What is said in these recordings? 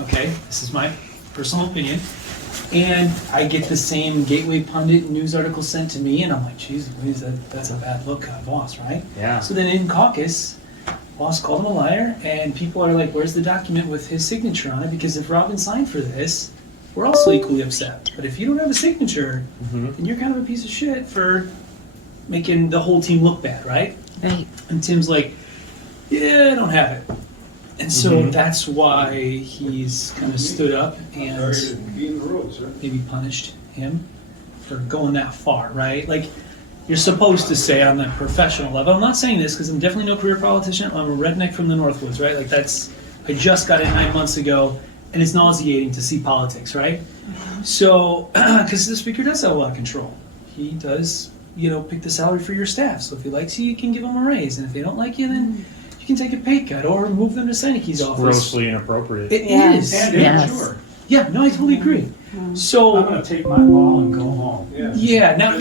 okay? This is my personal opinion. And I get the same Gateway Pundit news article sent to me, and I'm like, geez, that's a bad look, Voss, right? Yeah. So then in caucus, Voss called him a liar, and people are like, where's the document with his signature on it? Because if Robin signed for this, we're also equally upset. But if you don't have a signature, then you're kind of a piece of shit for making the whole team look bad, right? Right. And Tim's like, yeah, I don't have it. And so that's why he's kind of stood up and maybe punished him for going that far, right? Like, you're supposed to say on that professional level, I'm not saying this because I'm definitely no career politician, I'm a redneck from the Northwoods, right? Like I just got it 9 months ago, and it's nauseating to see politics, right? So, because the speaker does have a lot of control. He does, pick the salary for your staff. So if he likes you, you can give them a raise. And if they don't like you, then you can take a pay cut or move them to Seneke's office. Grossly inappropriate. It is. And Yes. immature. Yeah, no, I totally agree. So, I'm gonna take my ball and go home. yeah, now,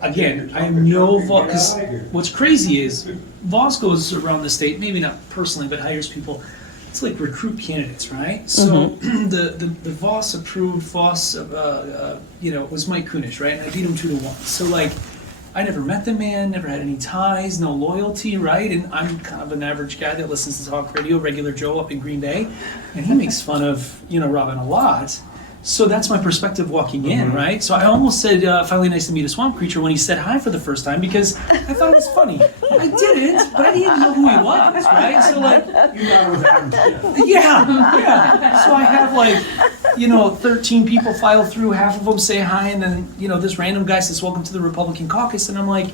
again, I know Voss, because what's crazy is Voss goes around the state, maybe not personally, but hires people. It's like recruit candidates, right? So the Voss approved Voss, was Mike Kunish, right? And I beat him 2-1. So like, I never met the man, never had any ties, no loyalty, right? And I'm kind of an average guy that listens to talk radio, regular Joe up in Green Bay, and he makes fun of, Robin a lot. So that's my perspective walking in, right? So I almost said, finally nice to meet a swamp creature when he said hi for the first time because I thought it was funny. I didn't, but I didn't know who he was, right? So like, yeah. So I have 13 people file through, half of them say hi, and then, this random guy says, welcome to the Republican caucus, and I'm like,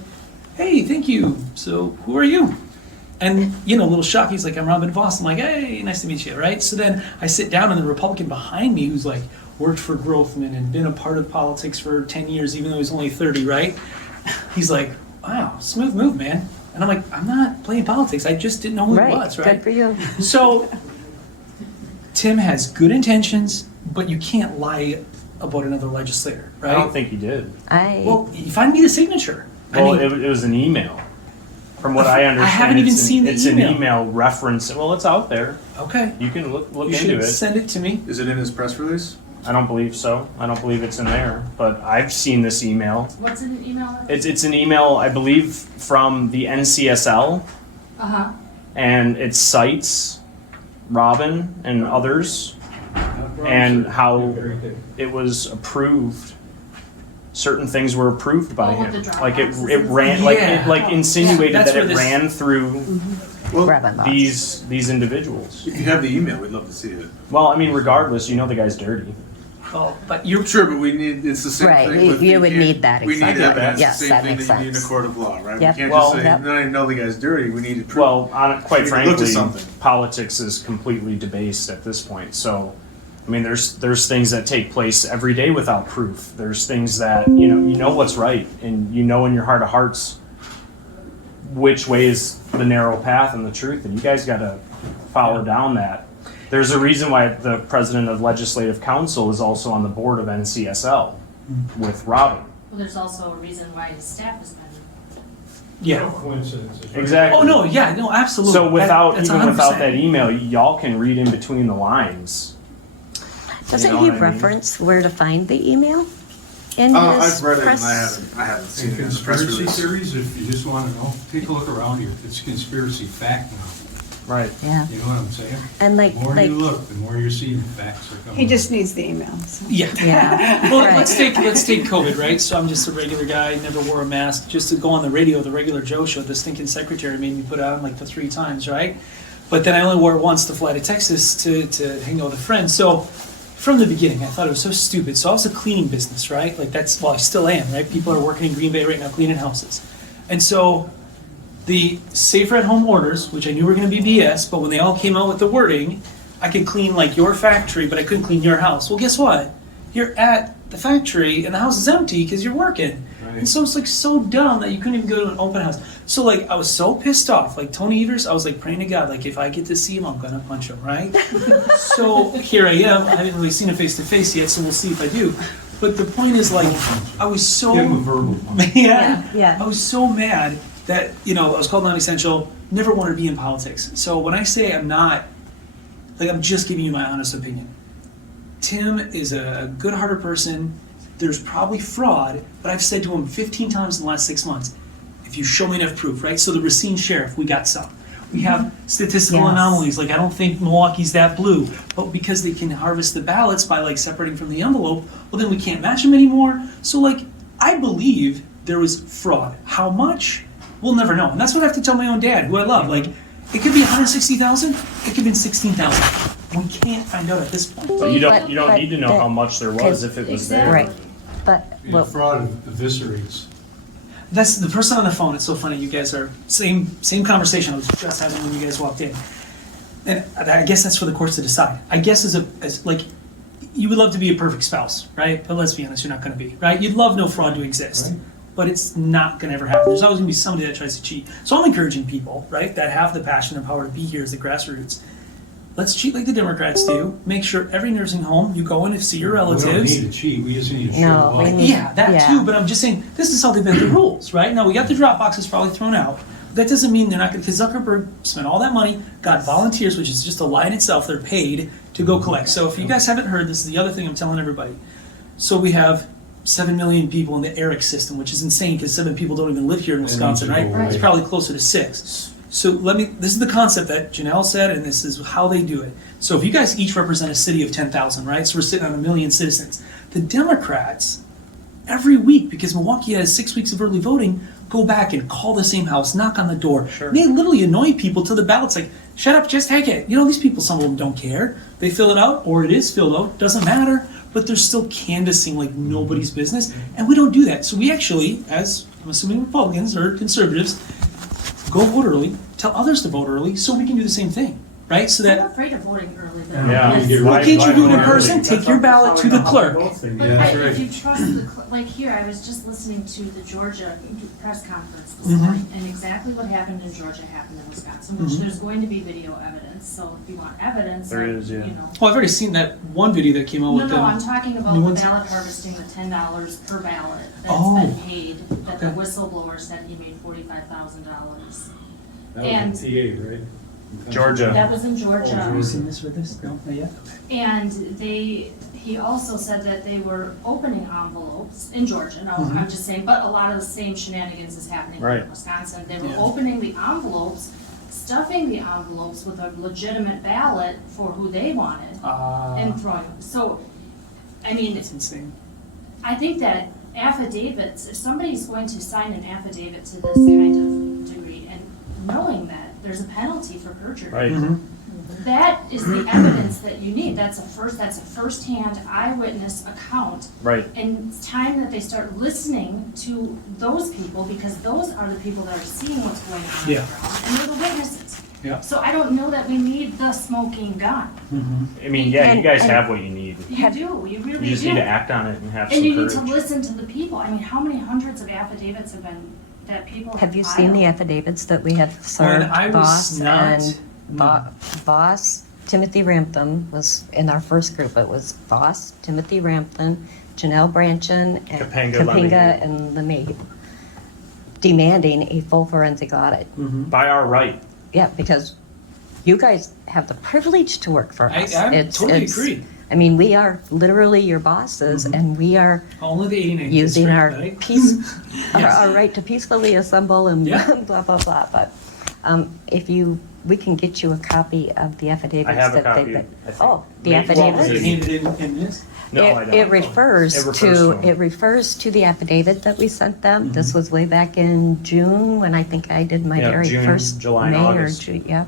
hey, thank you. So who are you? And, a little shock, he's like, I'm Robin Voss. I'm like, hey, nice to meet you, right? So then I sit down, and the Republican behind me, who's like, worked for Grothman and been a part of politics for 10 years, even though he's only 30, right? He's like, wow, smooth move, man. And I'm like, I'm not playing politics. I just didn't know who he was, right? Good for you. So Tim has good intentions, but you can't lie about another legislator, right? I don't think he did. Well, you find me the signature. Well, it was an email. From what I understand, I haven't even seen the it's email. an email reference. Well, it's out there. Okay. You can look You into should it. send it to me. Is it in his press release? I don't believe so. I don't believe it's in there. But I've seen this email. What's in the email? It's an email, I believe, from the NCSL, and it cites Robin and others, and how it was approved. Certain things were approved by Oh, with him. the drop Like it boxes. ran, Yeah. insinuated That's that where it this- ran through Robin Voss. these individuals. If you have the email, we'd love to see it. Well, I mean, regardless, the guy's dirty. Oh, but you're Sure, but it's the same Right, thing. you- with you the would kid. need that, We need exactly. evidence. Yes, The same that thing makes that you need in a sense. court of law, right? Yep. We can't Well, just say, yep. no, I know the guy's dirty. We need to prove. Well, quite We need to look frankly, to something. politics is completely debased at this point. So, I mean, there's things that take place every day without proof. There's things that you know what's right, and in your heart of hearts which way is the narrow path and the truth, and you guys got to follow down that. There's a reason why the president of Legislative Council is also on the board of NCSL with Robin. Well, there's also a reason why his staff is better. yeah. Coincidence. Exactly. Oh no, yeah, no, absolutely. So without That's even without 100%. that email, y'all can read in between the lines. Doesn't You know he what I mean? reference where to find the email? In his I've read it press? and I haven't seen And it in the press conspiracy release. theories, if you just want to know, take a look around here. It's conspiracy fact now. Right. Yeah, You know what I'm saying? and The more you look, the more you're seeing facts are coming. He just needs the email. So. Yeah. yeah, Well, right. let's take COVID, right? So I'm just a regular guy, never wore a mask. Just to go on the radio, the regular Joe show, the stinking secretary made me put it on like the 3 times, right? But then I only wore it once to fly to Texas to hang out with a friend. So from the beginning, I thought it was so stupid. So I was a cleaning business, right? Like I still am, right? People are working in Green Bay right now cleaning houses. And so the safer at home orders, which I knew were going to be BS, but when they all came out with the wording, I could clean like your factory, but I couldn't clean your house. Well, guess what? You're at the factory and the house is empty because you're working. Right. And so it's like so dumb that you couldn't even go to an open house. So like I was so pissed off. Like Tony Evers, I was like praying to God, like if I get to see him, I'm gonna punch him, right? So here I am. I haven't really seen him face to face yet, so we'll see if I do. But the point is like I was so Give him a verbal one. Yeah. I was so mad that I was called non-essential. Never wanted to be in politics. So when I say I'm not like I'm just giving you my honest opinion. Tim is a good-hearted person. There's probably fraud, but I've said to him 15 times in the last 6 months, if you show me enough proof, right? So the Racine Sheriff, we got some. We have statistical Yes. anomalies, like I don't think Milwaukee's that blue, but because they can harvest the ballots by like separating from the envelope, well then we can't match them anymore. So like, I believe there was fraud. How much? We'll never know. And that's what I have to tell my own dad, who I love. Like, it could be 160,000, it could be 16,000. We can't find out at this point. But you don't But need to know the- how much there was if it was there. Right, but, You know, well, fraud eviscerates. That's the person on the phone. It's so funny. You guys are same conversation I was just having when you guys walked in, and I guess that's for the courts to decide. I guess as like, you would love to be a perfect spouse, right? But let's be honest, you're not going to be, right? You'd love no fraud to exist, Right. but it's not going to ever happen. There's always going to be somebody that tries to cheat. So I'm encouraging people, right, that have the passion and power to be here as the grassroots. Let's cheat like the Democrats do. Make sure every nursing home you go in and see your We relatives. don't need to cheat, we just need to show No, the we law. need- Yeah, that Yeah. too, but I'm just saying, this is how they bend the rules, right? Now, we got the drop boxes probably thrown out. That doesn't mean they're not gonna, because Zuckerberg spent all that money, got volunteers, which is just a lie in itself, they're paid to go collect. So if you guys haven't heard, this is the other thing I'm telling everybody. So we have 7 million people in the ERIC system, which is insane, because 7 people don't even live here in That Wisconsin, needs to right? go away. It's probably closer to 6. So this is the concept that Janelle said, and this is how they do it. So if you guys each represent a city of 10,000, right? So we're sitting on 1 million citizens. The Democrats, every week, because Milwaukee has 6 weeks of early voting, go back and call the same house, knock on the door. Sure. They literally annoy people till the ballot's like, shut up, just take it. You know, these people, some of them don't care. They fill it out, or it is filled out, doesn't matter, but they're still canvassing like nobody's business, and we don't do that. So we actually, as I'm assuming Republicans or conservatives, go vote early, tell others to vote early, so we can do the same thing, right? So I'm that, afraid of voting early though. Yeah. because- why can't you do it in Why- person? Take your ballot to the clerk. But Yeah, I- that's if right. you trust like here, I was just listening to the Georgia press conference this Mhm. morning, and exactly what happened in Georgia happened in Wisconsin, which Mhm. there's going to be video evidence, so if you want evidence, There then, is, yeah. you know. Well, I've already seen that one video that came out No, with no, I'm them. talking New about the ones? ballot harvesting, the $10 per ballot Oh. that's been paid, that the Okay. whistleblower said he made $45,000. That And- was in TA, right? Georgia. That was in Oh, Georgia. Have you seen this with this? No, not yet? Okay. And he also said that they were opening envelopes in Georgia, no, Mhm. I'm just saying, but a lot of the same shenanigans is happening Right. in Wisconsin. They were Yeah. opening the envelopes, stuffing the envelopes with a legitimate ballot for who they wanted, and throwing, so, I mean, That's insane. I think that affidavits, if somebody's going to sign an affidavit to this kind of degree, and knowing that there's a penalty for perjury. Right. Mhm. That is the evidence that you need. That's a first-hand eyewitness account. Right. And it's time that they start listening to those people, because those are the people that are seeing what's going on on the Yeah. ground, and they're the witnesses. Yeah. So I don't know that we need the smoking gun. Mhm. I mean, yeah, you And- guys and- have what you need. You Have- do, you really do. You just need to act on it and have And some you need to courage. listen to the people. I mean, how many hundreds of affidavits have been, that people have have you seen the filed? affidavits that we have served? When I was Boss not- and Boss, Timothy Rampton was in our first group. It was Boss, Timothy Rampton, Janelle Branchin, and Topanga Topanga and Lemay, demanding a full forensic audit. Mhm. By our right. Yeah, because you guys have the privilege to work for I us. totally agree. I mean, we are literally your bosses, Mhm. and we are Only the 89 using district, our right? peace, Yes. our right to peacefully assemble and Yeah. blah, blah, blah. But we can get you a copy of the affidavits. I have a that copy, they've I been- think. Oh, the Well, affidavits? Is it handed in this? No, I don't. It refers It refers to, them. it refers to the affidavit that we sent them. Mm-hmm. This was way back in June, when I think I did my Yeah, very June, first July, and May or August. June, yeah.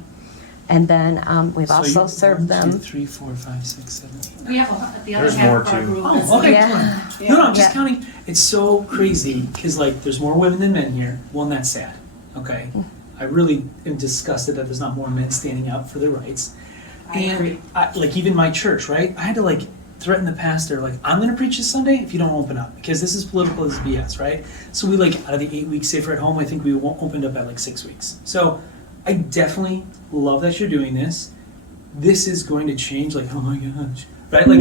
And then we've So also you- served 1, 2, them. 3, 4, 5, 6, 7, 8. We have the other There's half more of our too. group. Oh, okay. Yeah. No, I'm just Yeah. counting. It's so crazy because like there's more women than men here. One, that's sad. Okay, I really am disgusted that there's not more men standing up for their rights. I agree. Like even my church, right? I had to like threaten the pastor, like I'm going to preach this Sunday if you don't open up because this is political, this is BS, right? So we like out of the 8 weeks safer at home, I think we opened up at like 6 weeks. So I definitely love that you're doing this. This is going to change. Like oh my gosh, right? Like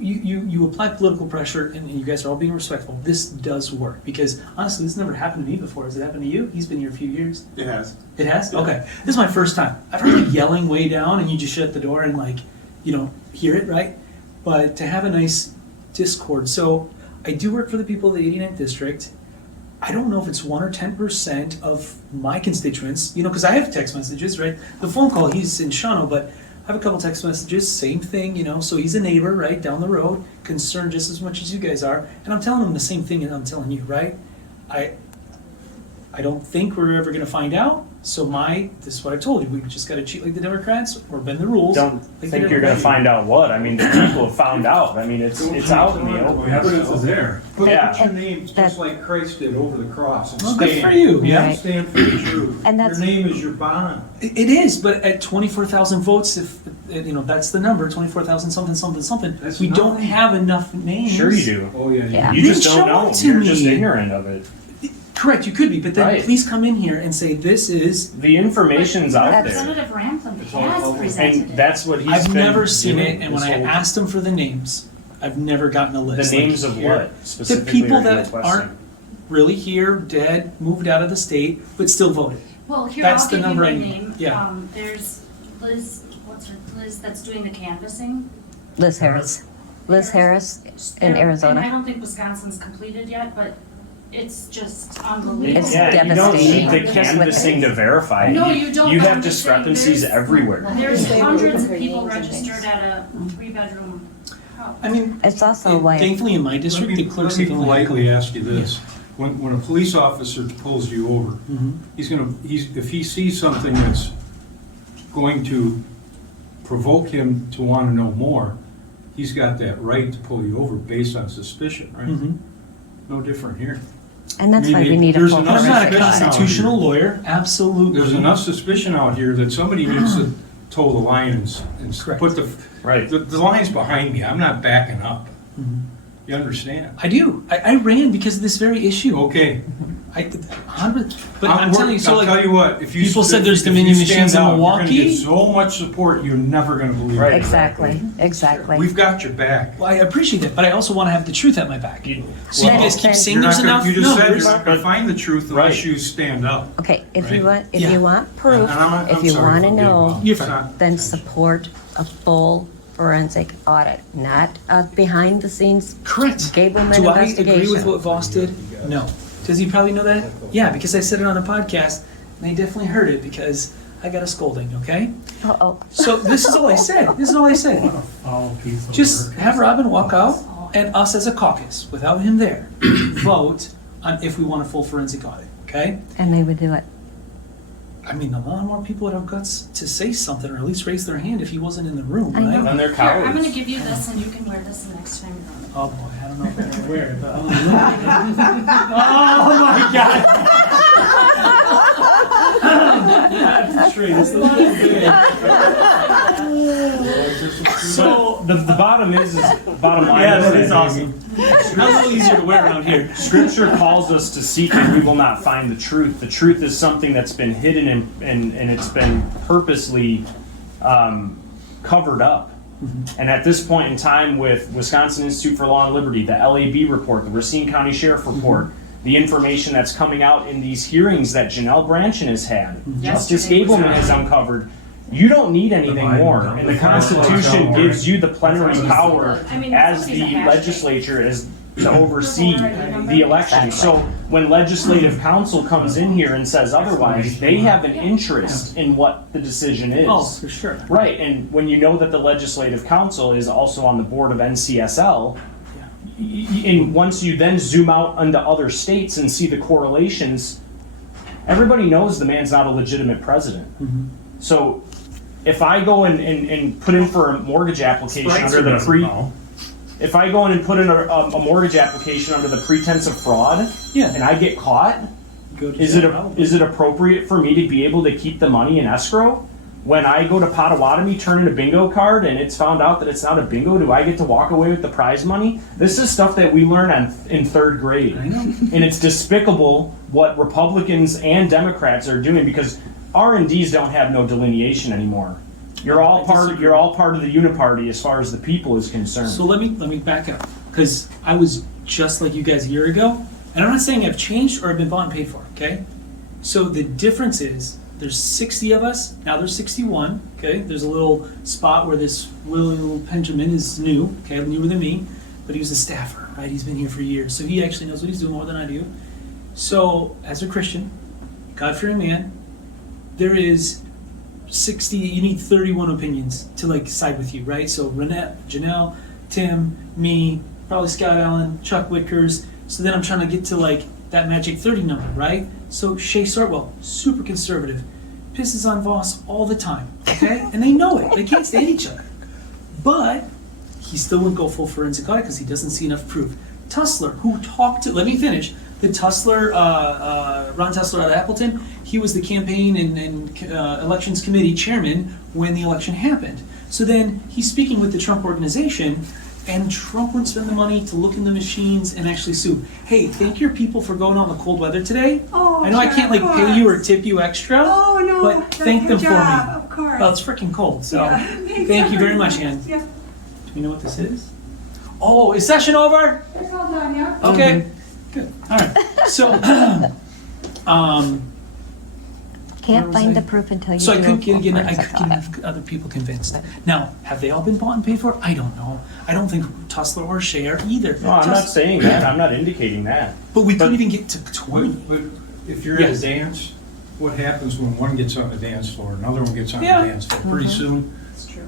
you apply political pressure, and you guys are all being respectful. This does work, because honestly, this never happened to me before. Has it happened to you? He's been here a few years. It has. It has? Okay. This is my first time. I've heard you yelling way down, and you just shut the door and, like, you don't hear it, right? But to have a nice discord. So I do work for the people of the 89th district. I don't know if it's 1 or 10% of my constituents, because I have text messages, right? The phone call, he's in Shawano, but I have a couple text messages, same thing, so he's a neighbor, right, down the road, concerned just as much as you guys are, and I'm telling him the same thing that I'm telling you, right? I don't think we're ever gonna find out, so this is what I told you, we just gotta cheat like the Democrats, or bend the rules. Don't like think the you're gonna Democrats. find out what. I mean, the people have found out. I mean, it's out in the The open. evidence is there. Put Yeah. your name just like Christ did over the cross. And Well, good stand. for you, yeah. Right. Stand for the truth. And that's- Your name is your bond. It is, but at 24,000 votes, if, that's the number, 24,000 something, That's we don't nothing. have enough names. Sure you do. Oh, yeah. Yeah. You Then just show don't know. it to You're just me. ignorant of it. Correct, you could be, but then Right. please come in here and say, this is, The information's out there. Representative Ramtham all has public. presented And it. that's what he's I've been never seen doing it, and when this I whole- asked him for the names, I've never gotten a list. The Like, names of here- what The specifically people are you that requesting? aren't really here, dead, moved out of the state, but still voted. Well, here, That's I'll the give you number my I need. name. Yeah. There's Liz, Liz that's doing the canvassing. Liz Harris. Liz Harris in And I Arizona. don't think Wisconsin's completed yet, but it's just unbelievable. It's Yeah, you don't need the devastating. Just with canvassing to verify. No, you don't. You I'm have just saying discrepancies there's- everywhere. There's They hundreds would of put people names and things. registered at a 3-bedroom house. I mean, It's also like, thankfully in my Let district, me, the clerks let have me only had a politely couple. ask you this. When a police officer pulls you over, if he sees something that's going to provoke him to want to know more, he's got that right to pull you over based on suspicion, right? Mhm. No different here. and that's why we need a There's full But I'm not a Suspicion. constitutional lawyer, absolutely. There's enough suspicion out here that somebody needs to toe the line and Correct. put Right. the line's behind me. I'm not backing up. Mhm. You understand? I do. I ran because of this very issue. Okay. But I'm telling you, so I'll like, tell you what, if you. people said there's if you Dominion stand machines in out, you're gonna Milwaukee. get so much support, you're never gonna believe Right. it. exactly. We've got your back. well, I appreciate that, but I also want to have the truth at my back. You- So you Well, guys keep then- saying You're there's not gonna- enough You just said numbers. you're not gonna find the truth Right. unless you stand up. Okay, if you Right. want, if Yeah. you want proof, And I'm if you sorry want to for getting know, involved. You're It's fine. not- then support a full forensic audit, not a behind the scenes Correct. Gableman Do I investigation. agree with what Voss did? No. Does he probably know that? Yeah, because I said it on a podcast, and they definitely heard it because I got a scolding, okay? Uh-oh. So this is all I said. This is all I said. Just have Robin walk out and us as a caucus, without him there, vote on if we want a full forensic audit, okay? And they would do it. I mean, a lot more people would have guts to say something or at least raise their hand if he wasn't in the room, I know. right? And they're Here, I'm gonna cowards. give you this and you can wear this the next time you're on the Oh boy, I don't know if I'm gonna wear it, but I'm gonna look at it. Oh my god! That's true. This looks good. So the bottom bottom line Yeah, is that is awesome. That's a little easier to wear around here. Scripture calls us to seek and we will not find the truth. The truth is something that's been hidden and it's been purposely covered up. And at this point in time, with Wisconsin Institute for Law and Liberty, the LAB report, the Racine County Sheriff report, the information that's coming out in these hearings that Janelle Branchin has had, Justice Yesterday was Gableman has uncovered, you don't need anything more. And the Constitution gives you the plenary power I mean, as somebody's a the hashtag. legislature as to oversee the election. So when legislative council comes in here and says otherwise, they have an interest in what the decision is. Oh, for sure. Right, and when you know that the legislative council is also on the board of NCSL, and once you then zoom out onto other states and see the correlations, everybody knows the man's not a legitimate president. So if I go and put in for a mortgage application under the if I go in and put in a mortgage application under the pretense of fraud, Yeah. and I get caught, Go to is it appropriate for me to be able to keep the money in escrow? When I go to Potawatomi, turn in a bingo card, and it's found out that it's not a bingo, do I get to walk away with the prize money? This is stuff that we learn in third grade. I know. And it's despicable what Republicans and Democrats are doing because R&Ds don't have no delineation anymore. You're all I part. disagree. You're all part of the uniparty as far as the people is concerned. So let me back up, because I was just like you guys a year ago, and I'm not saying I've changed or I've been bought and paid for, okay? So the difference is, there's 60 of us, now there's 61, okay? There's a little spot where this little Benjamin is new, okay, newer than me, but he was a staffer, right? He's been here for years, so he actually knows what he's doing more than I do. So, as a Christian, God-fearing man, there is 60, you need 31 opinions to like side with you, right? So Renette, Janelle, Tim, me, probably Scott Allen, Chuck Wickers. So then I'm trying to get to like that magic 30 number, right? So Shay Sartwell, super conservative, pisses on Voss all the time, okay? And they know it, they can't stand each other. But he still wouldn't go full forensic audit because he doesn't see enough proof. Tussler, who talked to, let me finish, the Tussler, Ron Tussler out of Appleton, he was the campaign and elections committee chairman when the election happened. So then he's speaking with the Trump organization, and Trump wouldn't spend the money to look in the machines and actually sue. Hey, thank your people for going out in the cold weather today. Oh, I know I can't like sure, of pay you or course. tip you extra, Oh, no, but that's thank your them job, for me. of course. Well, it's freaking cold, so Yeah, thank you very much, Ann. Yeah. Do you know what this is? Oh, is session over? It's all done, yeah. Okay, good. All right. So, Can't Where was find I? the proof until you so I do couldn't a full get I forensic couldn't get audit. enough other people convinced. Now, have they all been bought and paid for? I don't know. I don't think Tussler or Shea are either. No, I'm not saying that. I'm not indicating that. But we couldn't even get to 20. But if you're at a Yes. dance, what happens when one gets on the dance floor, another one gets on the Yeah. dance floor? Pretty soon,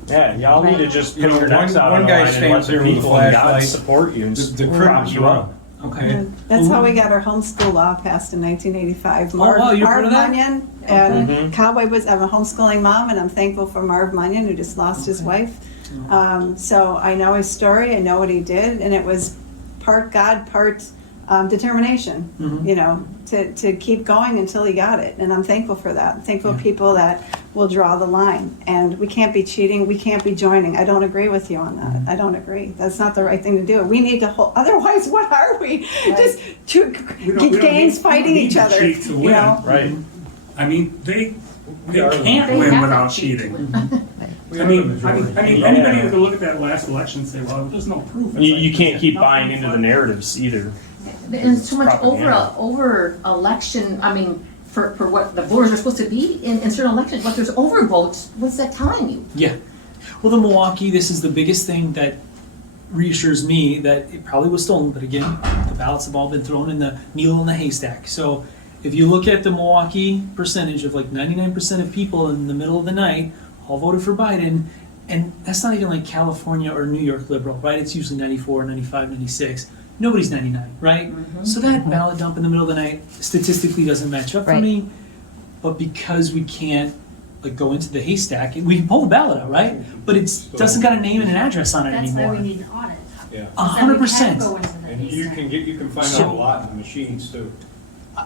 Yeah, y'all need to just You put know, your necks one- out one on the guy line and let stands the there with a people in God flashlight. support you and the prop curtains you run. up. Okay. That's how we got our homeschool law passed in 1985. Oh, wow, you're part of that? Munyon and Mhm. Cowboy was, I'm a homeschooling mom, and I'm thankful for Marv Munyon, who just lost his wife. So I know his story, I know what he did, and it was part God, part determination, Mhm. you know, to keep going until he got it. And I'm thankful for that. I'm thankful for people that will draw the line. And we can't be cheating, we can't be joining. I don't agree with you on that. I don't agree. That's not the right thing to do. We need to hold, otherwise what are we? Just two We don't gangs need- fighting we don't each need to other, cheat to you win. know? Right. I mean, they are can't They win have without to cheat to cheating. win. We I are mean, the I mean, majority. anybody that could look at that last election and say, well, there's no proof. It's You, like, you can't there's keep nothing buying into the but- narratives either. And it's too much Propaganda. over election, I mean, for what the voters are supposed to be in certain elections, but there's overvotes, what's that telling you? Yeah. Well, the Milwaukee, this is the biggest thing that reassures me that it probably was stolen, but again, the ballots have all been thrown in the needle in the haystack. So if you look at the Milwaukee percentage of like 99% of people in the middle of the night all voted for Biden, and that's not even like California or New York liberal, right? It's usually 94, 95, 96. Nobody's 99, right? So that ballot dump in the middle of the night statistically doesn't match up for Right. me. But because we can't like go into the haystack, we can pull the ballot out, right? But it doesn't got a name and an address on it That's why anymore. we need an audit. Yeah. 100%. Then we can go into the And you haystack. can find So- out a lot in the machines too.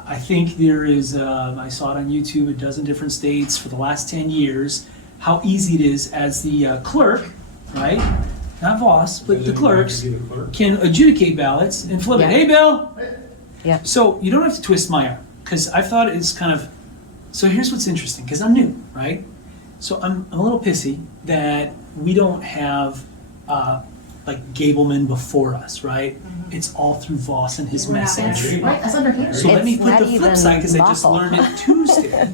I think there is, I saw it on YouTube, a dozen different states for the last 10 years, how easy it is as the clerk, right? Not Voss, but the Doesn't clerks have to be the clerk. can adjudicate ballots and flip it. Yeah. Hey, Bill! Yeah. So you don't have to twist my arm, because I thought it's kind of, so here's what's interesting, because I'm new, right? So I'm a little pissy that we don't have like Gableman before us, right? It's all through Voss and his We're not message. Right, that's underhanded. So let me It's put not the flip even side, because I just lawful. learned it Tuesday.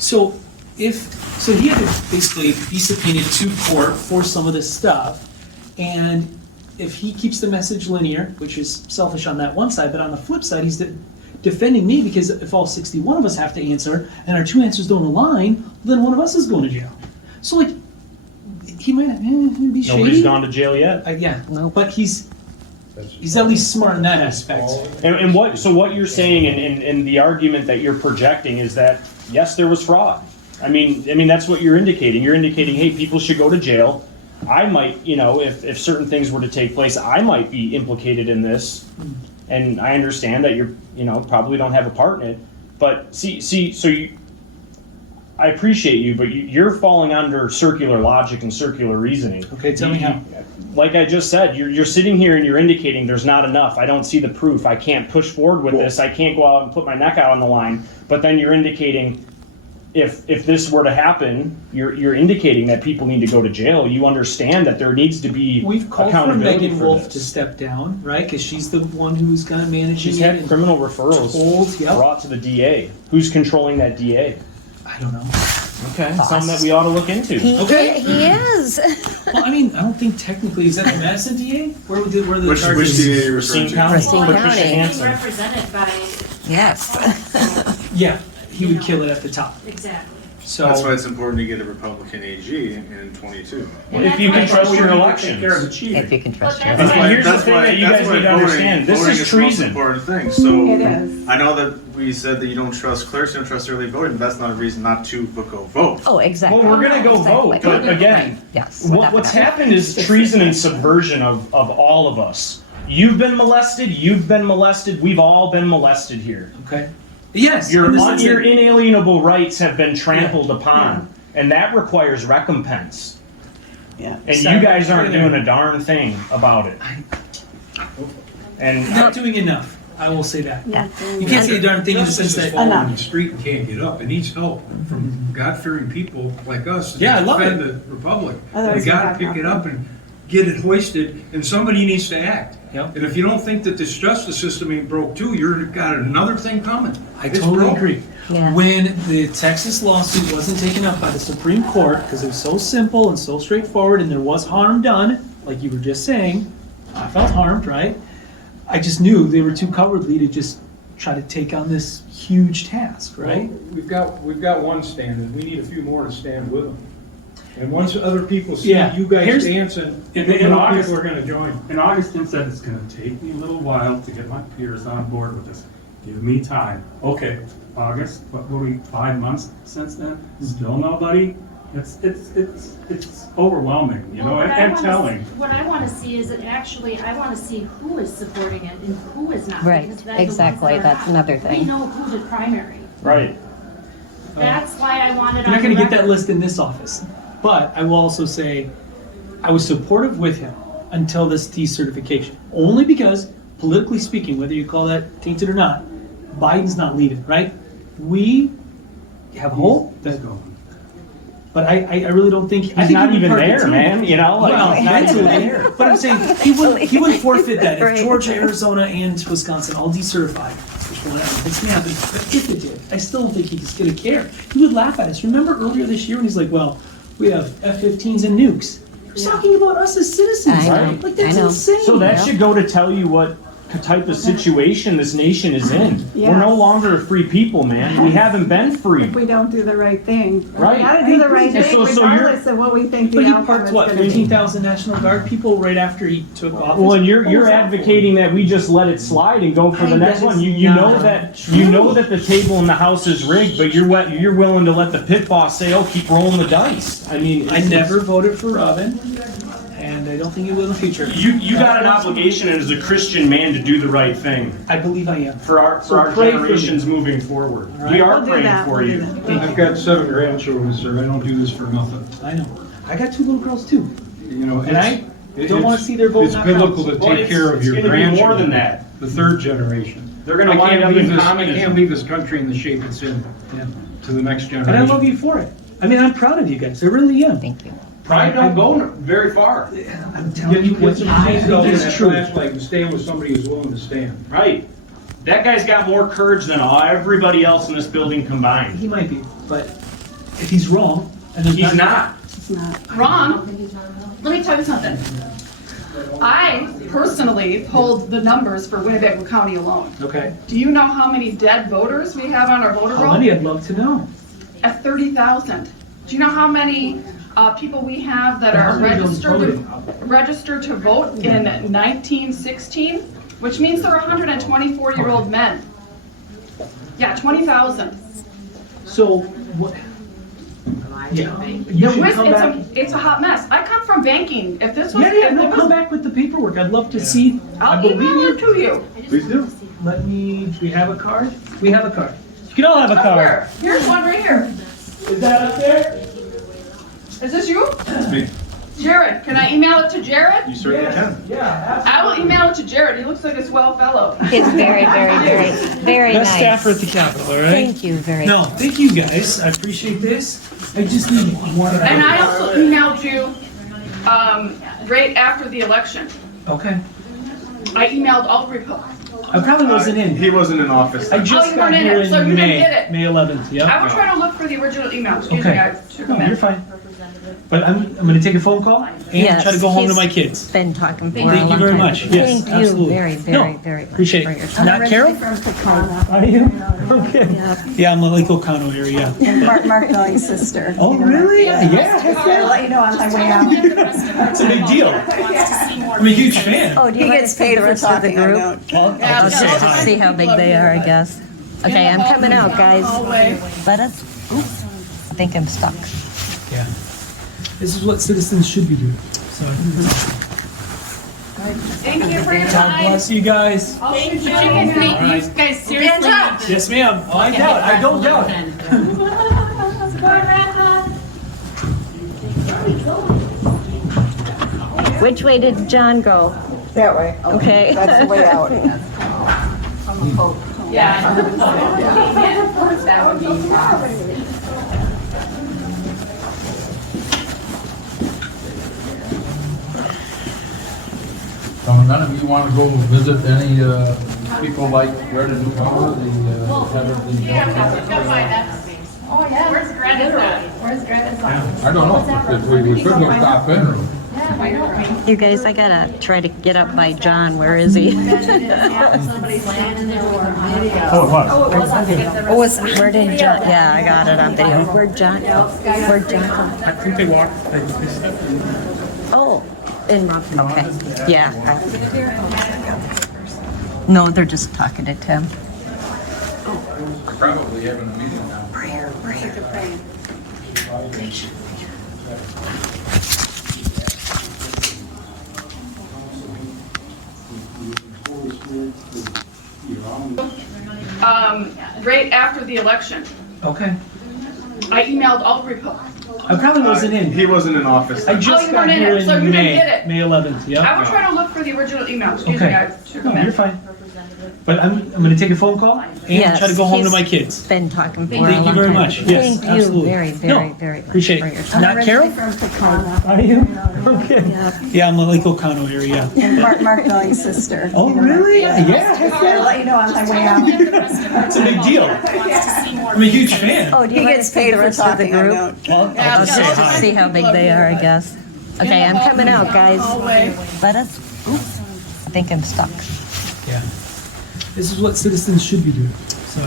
So he had to basically be subpoenaed to court for some of this stuff. And if he keeps the message linear, which is selfish on that one side, but on the flip side, he's defending me, because if all 61 of us have to answer and our two answers don't align, then one of us is going to jail. So like, he might be shady. Nobody's gone to jail yet. Yeah, Nope. but he's at least smart in that aspect. And what you're saying and the argument that you're projecting is that yes, there was fraud. I mean that's what you're indicating. You're indicating, hey, people should go to jail. I might, if certain things were to take place, I might be implicated in this. And I understand that you're, probably don't have a part in it. But I appreciate you, but you're falling under circular logic and circular reasoning. Okay, tell me how. Like I just said, you're sitting here and you're indicating there's not enough. I don't see the proof. I can't push forward with this. I can't go out and put my neck out on the line. But then you're indicating if this were to happen, you're indicating that people need to go to jail. You understand that there needs to be We've called for accountability Megan for Wolf this. to step down, right? Because she's the one who's gonna manage She's it. had and criminal referrals told, yep. brought to the DA. Who's controlling that DA? I don't know. Okay, something that we ought to look into. Okay. He is. Well, I mean, I don't think technically, is that the Madison DA? Where the Which charges? DA are you referring Racine to? County. Racine Well, County. he's Hanson. represented by, Yes. Yeah, he would kill it at the top. exactly. So That's why it's important to get a Republican AG in 22. And If you can that's why- trust your Take care of the elections. cheating. If you can trust But your that's Okay, why- here's the thing that you guys need to understand. This voting is the most treason. important thing. So It is. I know that we said that you don't trust clerks, you don't trust early voting, but that's not a reason not to go vote. Oh, exactly. Well, we're gonna go vote, Exactly. but again, Yes. we're what's definitely- happened is treason and subversion of all of us. You've been molested, we've all been molested here. okay. Yes. Your in the sense that- inalienable rights have been trampled upon, and that requires recompense. Yeah. And So- you guys aren't doing a darn thing about it. And not doing enough. I will say that. Yeah. You can't say a darn thing in the Justice sense is that. falling in the street and can't get up. It needs help from God-fearing people like us. to Yeah, I love defend it. the republic. Otherwise You we're gotta back pick up. it up and get it hoisted, and somebody needs to act. Yep. And if you don't think that this justice system ain't broke too, you've got another thing coming. I It's totally broke. agree. Yeah. When the Texas lawsuit wasn't taken up by the Supreme Court, because it was so simple and so straightforward and there was harm done, like you were just saying, I felt harmed, right? I just knew they were too cowardly to just try to take on this huge task, right? Well, we've got one standing. We need a few more to stand with them. And once other people see Yeah. you guys Here's- dancing, in more August- people are gonna join. And Augustin said it's gonna take me a little while to get my peers on board with this. Give me time. Okay, August, what were we, 5 months since then? Still nobody? It's overwhelming, you know, Well, and telling. What I want to see is that actually, I want to see who is supporting it and who is not. Right, because then the ones exactly, that are that's not, another We thing. know who the primary. right. That's why I wanted. You're not on gonna the get that record. list in this office. But I will also say, I was supportive with him until this decertification. Only because, politically speaking, whether you call that tainted or not, Biden's not leading, right? We have hope that, but I really don't think. I He's think not he'd be even part of the there, team. man, you know, like, Well, he's not even mentally, there. but I'm saying he wouldn't forfeit that Right. if Georgia, Arizona, and Wisconsin all decertified. Which one I don't think's gonna happen. But if it did, I still don't think he's gonna care. He would laugh at us. Remember earlier this year when he's like, "Well, we have F-15s and nukes." He's talking about us as citizens, I know, right? Like that's I know. insane. So that Yeah. should go to tell you what type of situation this nation is in. Yeah. We're no longer a free people, man. We haven't been free. If we don't do the right thing. Right. We gotta do the right And thing so you're- regardless of what we think But the he outcome parked is what, gonna be. 15,000 National Guard people right after he took office. Well, and you're What was that for? advocating that we just let it slide and go for the Hey, next that one. is You know not that true. the table in the house is rigged, but you're willing to let the pit boss say, "Oh, keep rolling the dice." I mean, I never voted for Robin, and I don't think he will in the future. You got an obligation as a Christian man to do the right thing I believe I am. for our So pray for me. generations moving forward. All right. We are We'll do praying that, for we'll do you. that. I've got 7 grandchildren, sir. I don't do this for nothing. I know. I got 2 little girls too. You know, And I it's- don't wanna it's- see their vote It's not biblical count. to take care of your It's gonna be grandchildren. more than that. The 3rd generation. They're gonna I wind can't up leave in this. I communism. can't leave this country in the shape it's in Yeah. to the next generation. And I love you for it. I mean, I'm proud of you guys. I really am. Thank you. Pride don't go very far. I'm telling you Get what some I seatbelt think in is that true. flashlight and stand with somebody who's willing to stand. Right. That guy's got more courage than everybody else in this building combined. He might be, but if he's wrong, and there's He's not. It's not. Wrong. Let me tell you something. I personally pulled the numbers for Winnebago County alone. Okay. Do you know how many dead voters we have on our voter How roll? many? I'd love to know. At 30,000. Do you know how many people we have that How are many don't registered to vote in 1916? Which means they're 124-year-old men. Yeah, 20,000. So, what? Yeah. You should come back. It's a hot mess. I come from banking. If this was, Yeah, yeah, if no, it come was, back with the paperwork. I'd love to see. I I'll believe email you. it to you. Please do. Let me, do we have a card? We have a card. You can all have a card. Here's one right here. Is that up there? Is this you? Me. Jared, can I email it to Jared? You certainly can. I will email it to Jared. He looks like a swell fellow. He's very, very, very, very nice. Best staffer at the Capitol, all right? Thank you very No, much. thank you guys. I appreciate this. I just need one. And I also emailed you, right after the election. Okay. I emailed all the I probably wasn't in. He wasn't in office. I then. just you got weren't in here it, so in you didn't May, get it. May 11th, I yeah? will try to look for the original email. Excuse me, Okay. I took a No, you're minute. fine. But I'm gonna take a phone call and try to go home to my kids. Been talking for a Thank you long very time. much. Yes, Thank you absolutely. very, No, very, very much appreciate for it. your I'm time. Not Carol? originally from Pecona. Are you? Okay. Yeah, I'm the Lake Ocano area. And Mark Milling's sister. Oh, you know, really? Yeah. Yeah. I'll let you know on my way out. It's a big deal. I'm a huge fan. Oh, do you He want gets to see paid the for rest of the talking, I group? don't. I'll just say Just to hi. see how big they are, I guess. Okay, I'm coming out, guys. Let us, oops, I think I'm stuck. Yeah. This is what citizens should be doing. So, Thank you for your God time. bless you guys. Thank you. right. You guys seriously. Yes, ma'am. Oh, I doubt. I don't doubt it. Which way did John go? That way. Okay. That's the way out. Yeah. So none of you want to go visit any people like Greta Newcomer, the head of the... Oh, yeah. Where's Greta's at? Where's Greta's at? I don't know, if we could go stop in. You guys, I gotta try to get up by John. Where is he? Oh, it was. Where did John? Yeah, I got it on video. Where'd John? Where'd John go? I think they walked. Oh, in Rock. Okay. Yeah. No, they're just talking to Tim. Probably having a meeting now. Prayer. Right after the election. Okay. I emailed all the I probably wasn't in. He wasn't in office. I then. just you got weren't in here it, so in you didn't May, get it. May 11th, I yeah? will try to look for the original email. Excuse me, Okay. I took a No, you're minute. fine. But I'm gonna take a phone call and try to go home to my kids. Been talking for a long Thank time. you very much. Yes, Thank you absolutely. very, No, very, very much appreciate for it. your time. Not Carol? From Pecona. Are you? Okay. Yeah, I'm the Lake Ocano area. And Mark Milling's sister. Oh, you know. really? Yeah. I'll let you know on my way out. It's a big deal. I'm a huge fan. Oh, do you He want gets to see paid the for rest of the talking, I group? don't. I'll just say Just to hi. see how big they are, I guess. Okay, I'm coming out, guys. Let us, oops, I think I'm stuck. Yeah. This is what citizens should be doing. So,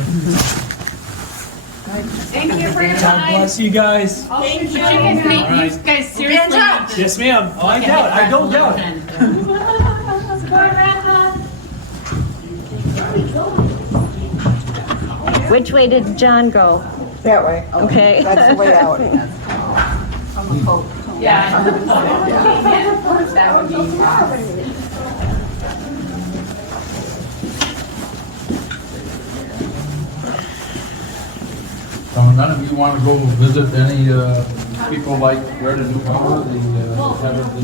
Thank you for your God time. bless you guys. Thank you. right. You guys seriously. Yes, ma'am. Oh, I doubt. I don't doubt it. Which way did John go? That way. Okay. That's the way out. Yeah. So none of you want to go visit any people like Greta Newcomer, the head of the...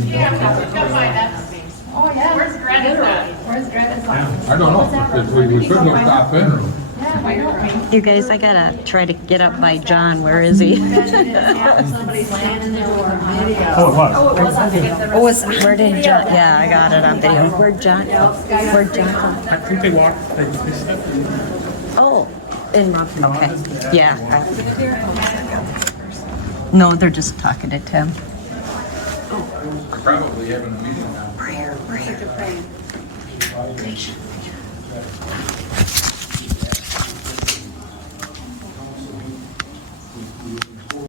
Oh, yeah. Where's Greta's at? Where's Greta's at? I don't know, if we could go stop in. You guys, I gotta try to get up by John. Where is he? Oh, it was. Where did John? Yeah, I got it on video. Where'd John? Where'd John go? I think they walked. Oh, in Rock. Okay. Yeah. No, they're just talking to Tim. Probably having a meeting now. Prayer.